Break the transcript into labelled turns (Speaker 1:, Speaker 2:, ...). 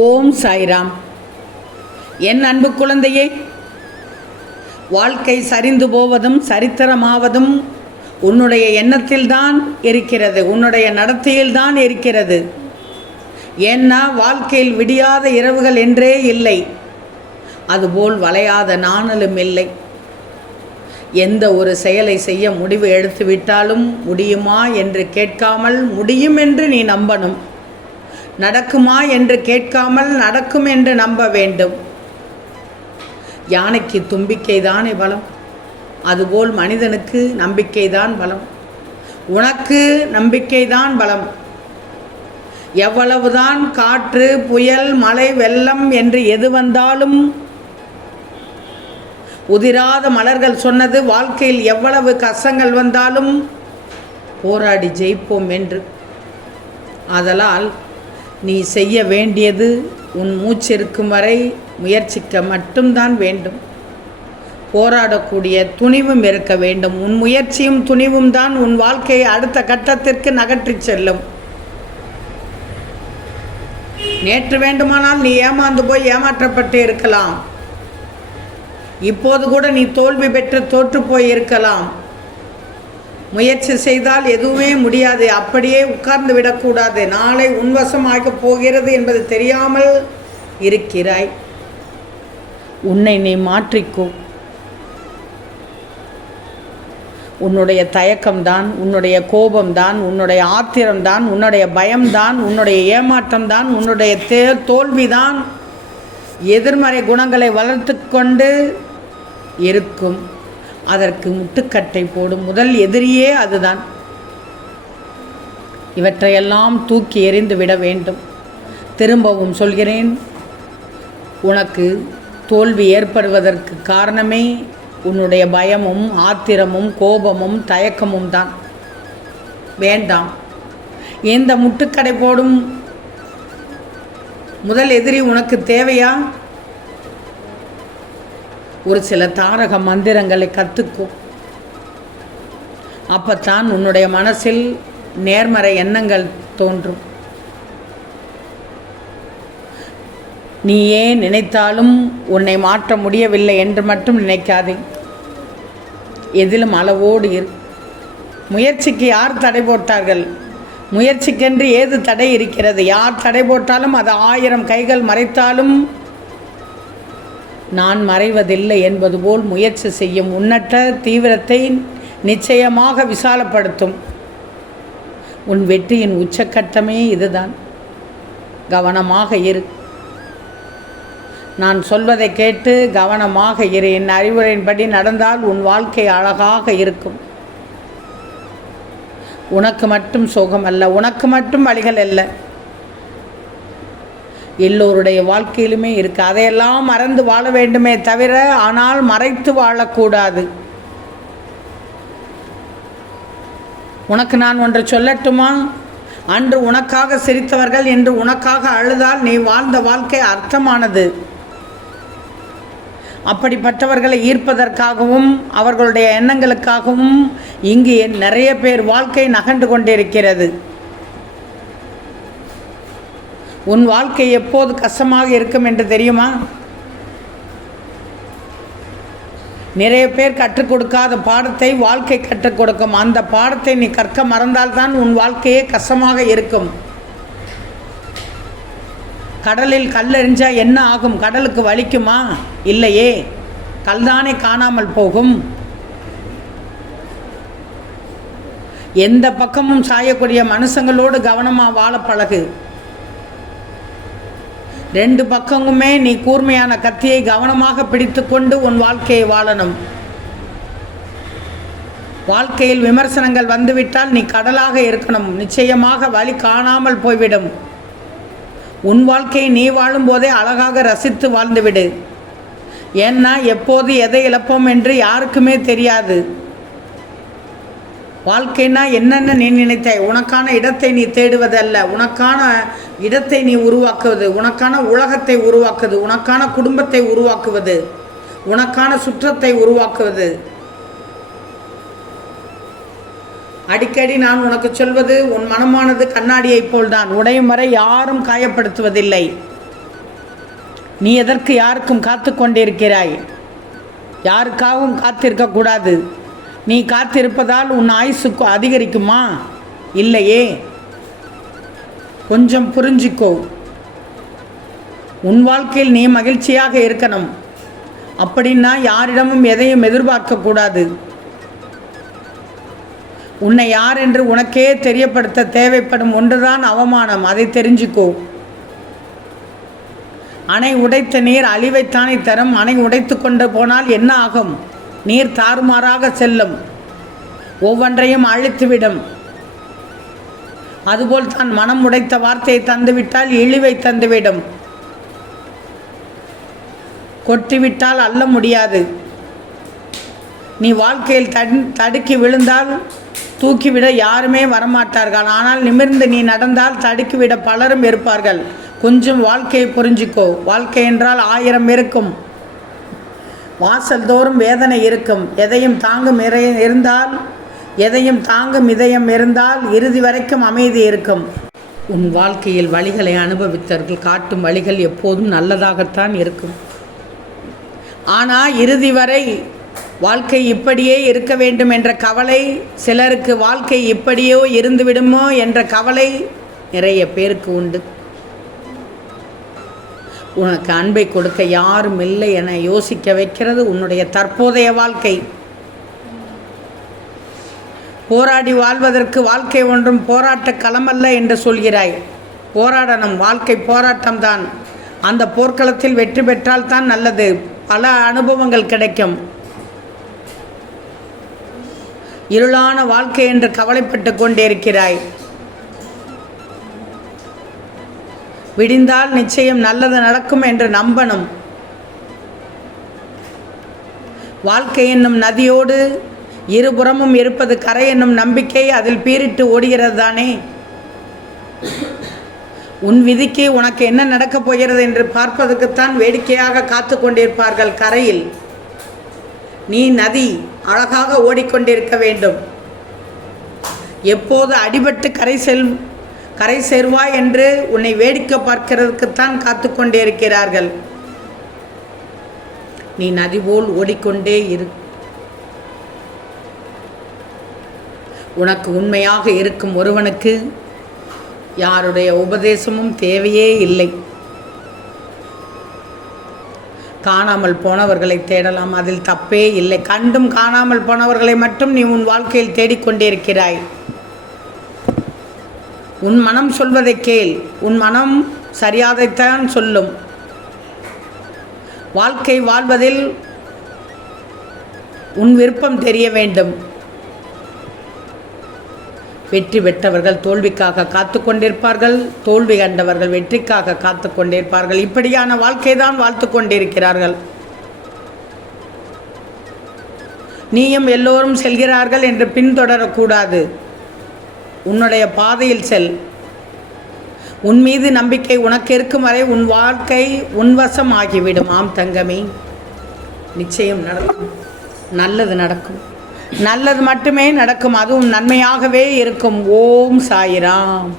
Speaker 1: ஓம் சாய்ராம். என் அன்பு குழந்தையே வாழ்க்கை சரிந்து போவதும் சரித்திரமாவதும் உன்னுடைய எண்ணத்தில்தான் இருக்கிறது உன்னுடைய நடத்தையில்தான் இருக்கிறது. ஏன்னா வாழ்க்கையில் விடியாத இரவுகள் என்றே இல்லை. அதுபோல் வளையாத நாணலும் இல்லை. எந்த ஒரு செயலை செய்ய முடிவு எடுத்து விட்டாலும் முடியுமா என்று கேட்காமல் முடியும் என்று நீ நம்பணும். நடக்குமா என்று கேட்காமல் நடக்கும் என்று நம்ப வேண்டும். யானைக்கு தும்பிக்கை தானே பலம் அதுபோல் மனிதனுக்கு நம்பிக்கைதான் பலம் உனக்கு நம்பிக்கைதான் பலம் எவ்வளவுதான் காற்று புயல் மழை வெள்ளம் என்று எது வந்தாலும் உதிராத மலர்கள் சொன்னது வாழ்க்கையில் எவ்வளவு கஷ்டங்கள் வந்தாலும் போராடி ஜெயிப்போம் என்று. ஆதலால் நீ செய்ய வேண்டியது உன் மூச்சிருக்கும் வரை முயற்சிக்க மட்டும்தான் வேண்டும். போராடக்கூடிய துணிவும் இருக்க வேண்டும். உன் முயற்சியும் துணிவும் தான் உன் வாழ்க்கையை அடுத்த கட்டத்திற்கு நகற்றிச் செல்லும். நேற்று வேண்டுமானால் நீ ஏமாந்து போய் ஏமாற்றப்பட்டு இருக்கலாம். இப்போது கூட நீ தோல்வி பெற்று தோற்று போய் இருக்கலாம் முயற்சி செய்தால் எதுவுமே முடியாது. அப்படியே உட்கார்ந்து விடக்கூடாது. நாளை உன்வசமாக போகிறது என்பது தெரியாமல் இருக்கிறாய். உன்னை நீ மாற்றிக்கோ. உன்னுடைய தயக்கம்தான் உன்னுடைய கோபம்தான் உன்னுடைய ஆத்திரம்தான் உன்னுடைய பயம்தான் உன்னுடைய ஏமாற்றம்தான் உன்னுடைய தே தோல்விதான் எதிர்மறை குணங்களை வளர்த்து கொண்டு இருக்கும். அதற்கு முட்டுக்கட்டை போடும். முதல் எதிரியே அதுதான். இவற்றையெல்லாம் தூக்கி எறிந்து விட வேண்டும். திரும்பவும் சொல்கிறேன் உனக்கு தோல்வி ஏற்படுவதற்கு காரணமே உன்னுடைய பயமும் ஆத்திரமும் கோபமும் தயக்கமும் தான். வேண்டாம். இந்த முட்டுக்கடை போடும்? முதல் எதிரி உனக்கு தேவையா? ஒரு சில தாரக மந்திரங்களை கற்றுக்கும் அப்பத்தான் உன்னுடைய மனசில் நேர்மறை எண்ணங்கள் தோன்றும். நீ ஏன் நினைத்தாலும் உன்னை மாற்ற முடியவில்லை என்று மட்டும் நினைக்காதே. எதிலும் அளவோடு இரு. முயற்சிக்கு யார் தடை போட்டார்கள்? முயற்சிக்கென்று ஏது தடை இருக்கிறது? யார் தடை போட்டாலும் அது ஆயிரம் கைகள் மறைத்தாலும் நான் மறைவதில்லை என்பது போல் முயற்சி செய்யும் உன்னற்ற தீவிரத்தை நிச்சயமாக விசாலப்படுத்தும். உன் வெற்றியின் உச்சக்கட்டமே இதுதான். கவனமாக இரு. நான் சொல்வதை கேட்டு கவனமாக இரு. என் அறிவுரையின்படி நடந்தால் உன் வாழ்க்கை அழகாக இருக்கும். உனக்கு மட்டும் சோகம் அல்ல. உனக்கு மட்டும் வழிகள் அல்ல. எல்லோருடைய வாழ்க்கையிலுமே இருக்குது அதையெல்லாம் மறந்து வாழ வேண்டுமே தவிர ஆனால் மறைத்து வாழக்கூடாது. உனக்கு நான் ஒன்று சொல்லட்டுமா? அன்று உனக்காக சிரித்தவர்கள் என்று உனக்காக அழுதால் நீ வாழ்ந்த வாழ்க்கை அர்த்தமானது. அப்படிப்பட்டவர்களை ஈர்ப்பதற்காகவும் அவர்களுடைய எண்ணங்களுக்காகவும் இங்கு நிறைய பேர் வாழ்க்கை நகண்டு கொண்டிருக்கிறது. உன் வாழ்க்கை எப்போது கஷ்டமாக இருக்கும் என்று தெரியுமா? நிறைய பேர் கற்றுக் கொடுக்காத பாடத்தை வாழ்க்கை கற்றுக் கொடுக்கும். அந்த பாடத்தை நீ கற்க மறந்தால்தான் உன் வாழ்க்கையே கஷ்டமாக இருக்கும். கடலில் கல் எறிஞ்சா என்ன ஆகும்? கடலுக்கு வலிக்குமா? இல்லையே. கல்தானே காணாமல் போகும். எந்த பக்கமும் சாயக்கூடிய மனுஷங்களோடு கவனமாக வாழ பழகு. ரெண்டு பக்கமுமே நீ கூர்மையான கத்தியை கவனமாக பிடித்துக்கொண்டு உன் வாழ்க்கையை வாழணும். வாழ்க்கையில் விமர்சனங்கள் வந்துவிட்டால் நீ கடலாக இருக்கணும். நிச்சயமாக வழி காணாமல் போய்விடும். உன் வாழ்க்கையை நீ வாழும்போதே அழகாக ரசித்து வாழ்ந்துவிடு. ஏன்னா எப்போது எதை இழப்போம் என்று யாருக்குமே தெரியாது. வாழ்க்கைனா என்னென்ன நீ நினைத்தாய்? உனக்கான இடத்தை நீ தேடுவதல்ல. உனக்கான இடத்தை நீ உருவாக்குவது. உனக்கான உலகத்தை உருவாக்குவது. உனக்கான குடும்பத்தை உருவாக்குவது. உனக்கான சுற்றத்தை உருவாக்குவது. அடிக்கடி நான் உனக்கு சொல்வது உன் மனமானது கண்ணாடியைப் போல்தான். உடையும் வரை யாரும் காயப்படுத்துவதில்லை. நீ எதற்கு யாருக்கும் காத்து கொண்டிருக்கிறாய்? யாருக்காகவும் காத்திருக்கக்கூடாது நீ காத்திருப்பதால் உன் ஆயுசுக்கு அதிகரிக்குமா? இல்லையே. கொஞ்சம் புரிஞ்சிக்கோ. உன் வாழ்க்கையில் நீ மகிழ்ச்சியாக இருக்கணும். அப்படின்னா யாரிடமும் எதையும் எதிர்பார்க்கக்கூடாது. உன்னை யார் என்று உனக்கே தெரியப்படுத்த தேவைப்படும் ஒன்றுதான் அவமானம். அதை தெரிஞ்சுக்கோ. அணை உடைத்த நீர் அழிவைத்தானே தரும். அணை உடைத்து கொண்டு போனால் என்ன ஆகும்? நீர் தாறுமாறாக செல்லும். ஒவ்வொன்றையும் அழித்துவிடும். அதுபோல் தான் மனம் உடைத்த வார்த்தையை தந்துவிட்டால் இழிவை தந்துவிடும். கொட்டிவிட்டால் அல்ல முடியாது. நீ வாழ்க்கையில் தடுக்கி விழுந்தால் தூக்கிவிட யாருமே வரமாட்டார்கள். ஆனால் நிமிர்ந்து நீ நடந்தால் தடுக்கிவிட பலரும் இருப்பார்கள். கொஞ்சம் வாழ்க்கையை புரிஞ்சுக்கோ. வாழ்க்கை என்றால் ஆயிரம் இருக்கும். வாசல் தோறும் வேதனை இருக்கும். எதையும் தாங்கும் இறை- இருந்தால் எதையும் தாங்கும் இதயம் இருந்தால் இறுதி வரைக்கும் அமைதி இருக்கும். உன் வாழ்க்கையில் வழிகளை அனுபவித்தவர்கள் காட்டும் வழிகள் எப்போதும் நல்லதாகத்தான் இருக்கும். ஆனால் இறுதி வரை வாழ்க்கை இப்படியே இருக்க வேண்டும் என்ற கவலை சிலருக்கு வாழ்க்கை இப்படியோ இருந்துவிடுமோ என்ற கவலை நிறைய பேருக்கு உண்டு. உனக்கு அன்பை கொடுக்க யாரும் இல்லை என யோசிக்க வைக்கிறது உன்னுடைய தற்போதைய வாழ்க்கை. போராடி வாழ்வதற்கு வாழ்க்கை ஒன்றும் போராட்ட களமல்ல என்று சொல்கிறாய். போராடணும். வாழ்க்கை போராட்டம்தான் அந்த போர்க்களத்தில் வெற்றி பெற்றால் தான் நல்லது. பல அனுபவங்கள் கிடைக்கும். இருளான வாழ்க்கை என்று கவலைப்பட்டு கொண்டிருக்கிறாய் விடிந்தால் நிச்சயம் நல்லது நடக்கும் என்று நம்பணும். வாழ்க்கை என்னும் நதியோடு இருபுறமும் இருப்பது கரை என்னும் நம்பிக்கை அதில் பீரிட்டு ஓடுகிறது தானே? உன் விதிக்கு உனக்கு என்ன நடக்கப் போகிறது என்று பார்ப்பதற்குத்தான் வேடிக்கையாக காத்து கொண்டிருப்பார்கள் கரையில். நீ நதி அழகாக ஓடிக்கொண்டிருக்க வேண்டும். எப்போது அடிபட்டு கரை செல் கரை சேர்வாய் என்று உன்னை வேடிக்கை பார்க்கிறதுக்குத்தான் காத்து கொண்டிருக்கிறார்கள் நீ நதி போல் ஓடிக்கொண்டே இரு. உனக்கு உண்மையாக இருக்கும் ஒருவனுக்கு யாருடைய உபதேசமும் தேவையே இல்லை. காணாமல் போனவர்களை தேடலாம் அதில் தப்பே இல்லை. கண்டும் காணாமல் போனவர்களை மட்டும் நீ உன் வாழ்க்கையில் தேடிக்கொண்டிருக்கிறாய் உன் மனம் சொல்வதை கேள். உன் மனம் சரியாதைத்தான் சொல்லும். வாழ்க்கை வாழ்வதில் உன் விருப்பம் தெரிய வேண்டும். வெற்றி பெற்றவர்கள் தோல்விக்காக காத்து கொண்டிருப்பார்கள். தோல்வி கண்டவர்கள் வெற்றிக்காக காத்து கொண்டிருப்பார்கள். இப்படியான வாழ்க்கை தான் வாழ்த்து கொண்டிருக்கிறார்கள். நீயும் எல்லோரும் செல்கிறார்கள் என்று பின்தொடரக்கூடாது. உன்னுடைய பாதையில் செல். உன் மீது நம்பிக்கை உனக்கு இருக்கும் வரை உன் வாழ்க்கை உன்வசம் ஆகிவிடும் ஆம் தங்கமே நிச்சயம் நடக்கும். நல்லது நடக்கும். நல்லது மட்டுமே நடக்கும். அதுவும் நன்மையாகவே இருக்கும். ஓம் சாயிராம்.